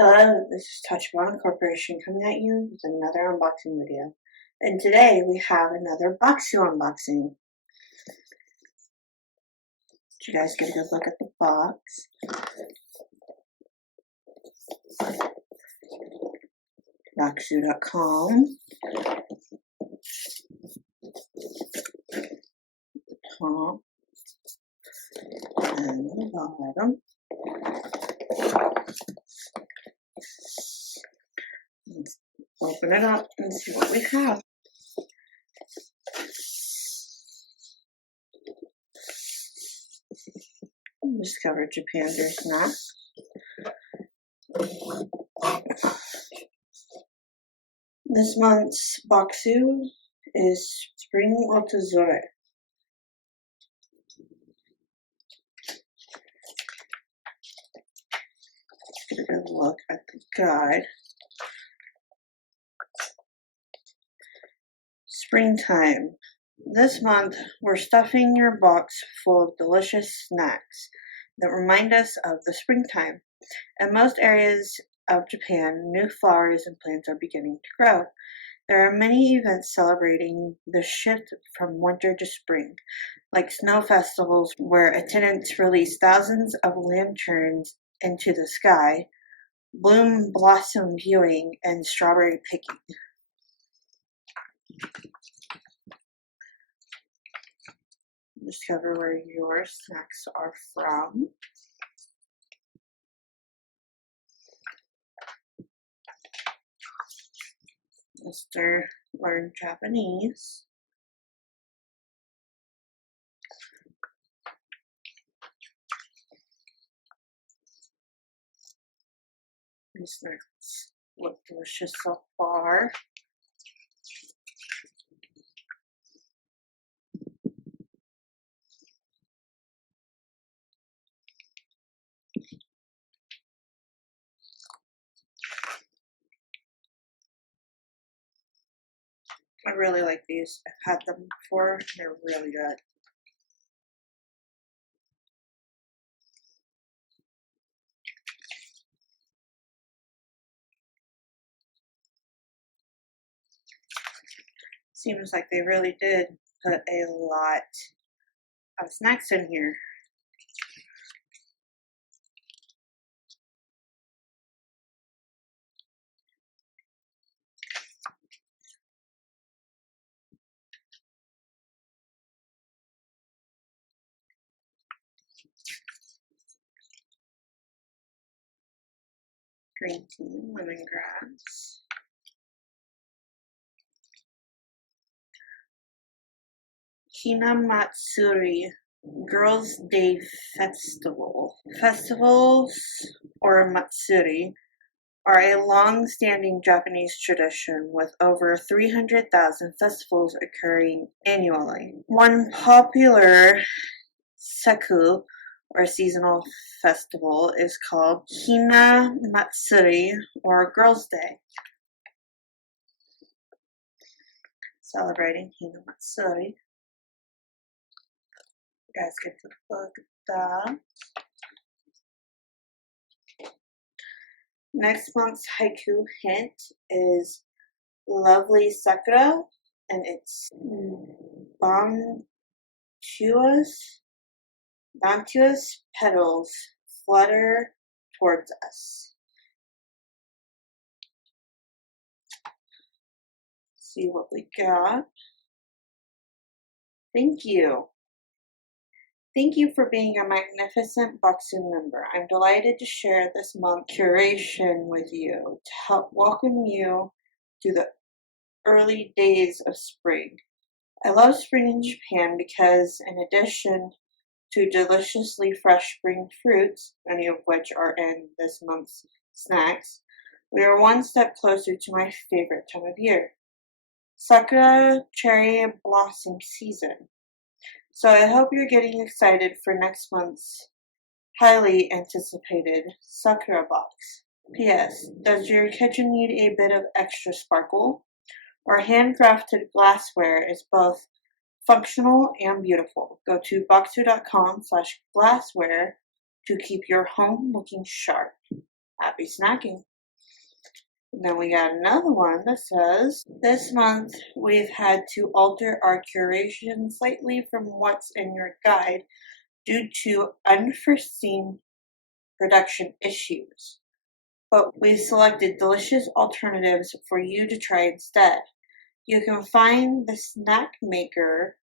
Hello, this is Tachibana Corporation coming at you with another unboxing video. And today we have another Bokksu unboxing. Did you guys get a good look at the box? Bokksu.com. Top and the bottom. Let's open it up and see what we have. Discover Japan snack. This month's Bokksu is Spring Otozure. Let's get a good look at the guide. Springtime. This month, we're stuffing your box full of delicious snacks that remind us of the springtime. In most areas of Japan, new flowers and plants are beginning to grow. There are many events celebrating the shift from winter to spring, like snow festivals where attendants release thousands of lanterns into the sky, bloom blossom viewing, and strawberry picking. Discover where your snacks are from. Mr. Learn Japanese. These snacks look delicious so far. I really like these. I've had them before. They're really good. Seems like they really did put a lot of snacks in here. Green tea, lemongrass. Hinamatsuri, Girls' Day Festival. Festivals, or matsuri, are a long-standing Japanese tradition with over 300,000 festivals occurring annually. One popular seku, or seasonal festival, is called Hina Matsuri, or Girls' Day, celebrating Hina Matsuri. You guys get to look at that. Next month's haiku hint is Lovely Sakura, and it's bounteous petals flutter towards us. See what we got. Thank you. Thank you for being a magnificent Bokksu member. I'm delighted to share this month's curation with you to help welcome you to the early days of spring. I love spring in Japan because in addition to deliciously fresh spring fruits, many of which are in this month's snacks, we are one step closer to my favorite time of year, Sakura cherry blossom season. So I hope you're getting excited for next month's highly anticipated Sakura box. P.S. Does your kitchen need a bit of extra sparkle? Our handcrafted glassware is both functional and beautiful. Go to bokksu.com/glassware to keep your home looking sharp. Happy snacking. And then we got another one that says, this month we've had to alter our curation slightly from what's in your guide due to unforeseen production issues. But we selected delicious alternatives for you to try instead. You can find the snack maker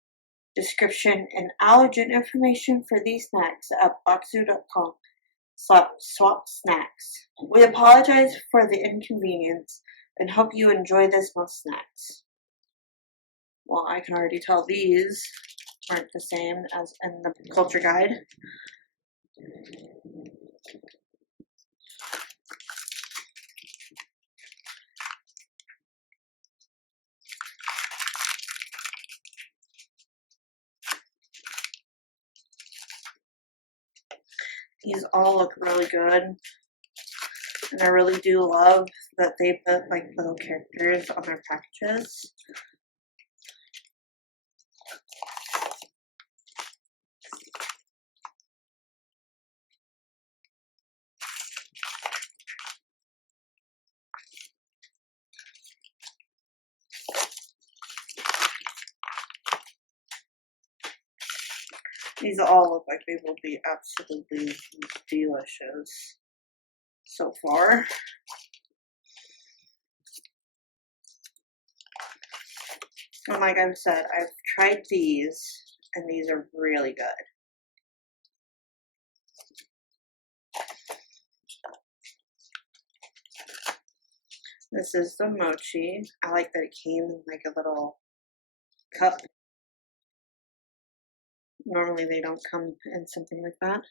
description and allergen information for these snacks at bokksu.com/swap snacks. We apologize for the inconvenience and hope you enjoy this month's snacks. Well, I can already tell these aren't the same as in the culture guide. These all look really good, and I really do love that they put like little characters on their packages. These all look like they will be absolutely delicious so far. And like I've said, I've tried these, and these are really good. This is the mochi. I like that it came in like a little cup. Normally they don't come in something like that.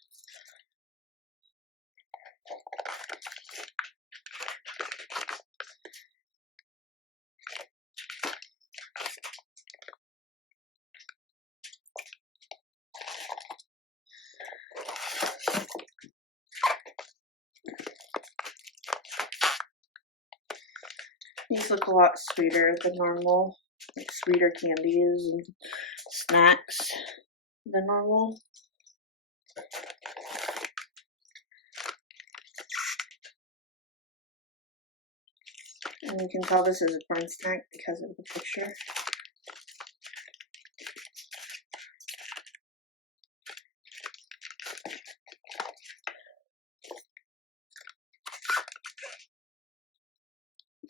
These look a lot sweeter than normal, like sweeter candies and snacks than normal. And you can tell this is a corn snack because of the picture.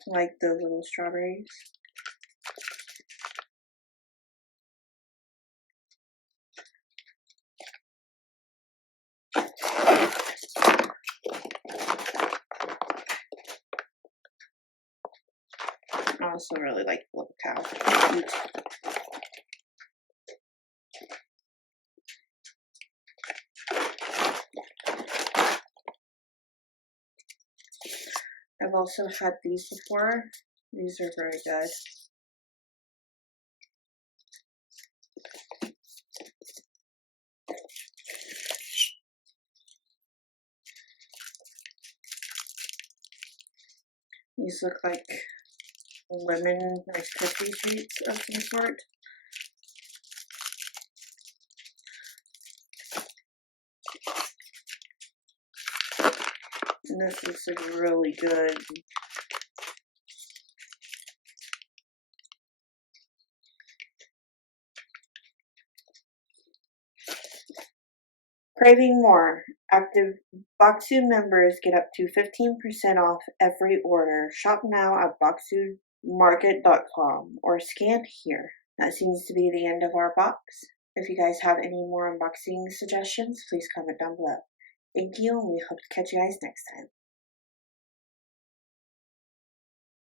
Like the little strawberries. I also really like the little cow. I've also had these before. These are very good. These look like lemon Rice Krispie treats of some sort. And this looks like really good. Craving more? Active Bokksu members get up to 15% off every order. Shop now at bokksumarket.com or scan here. That seems to be the end of our box. If you guys have any more unboxing suggestions, please comment down below. Thank you, and we hope to catch you guys next time.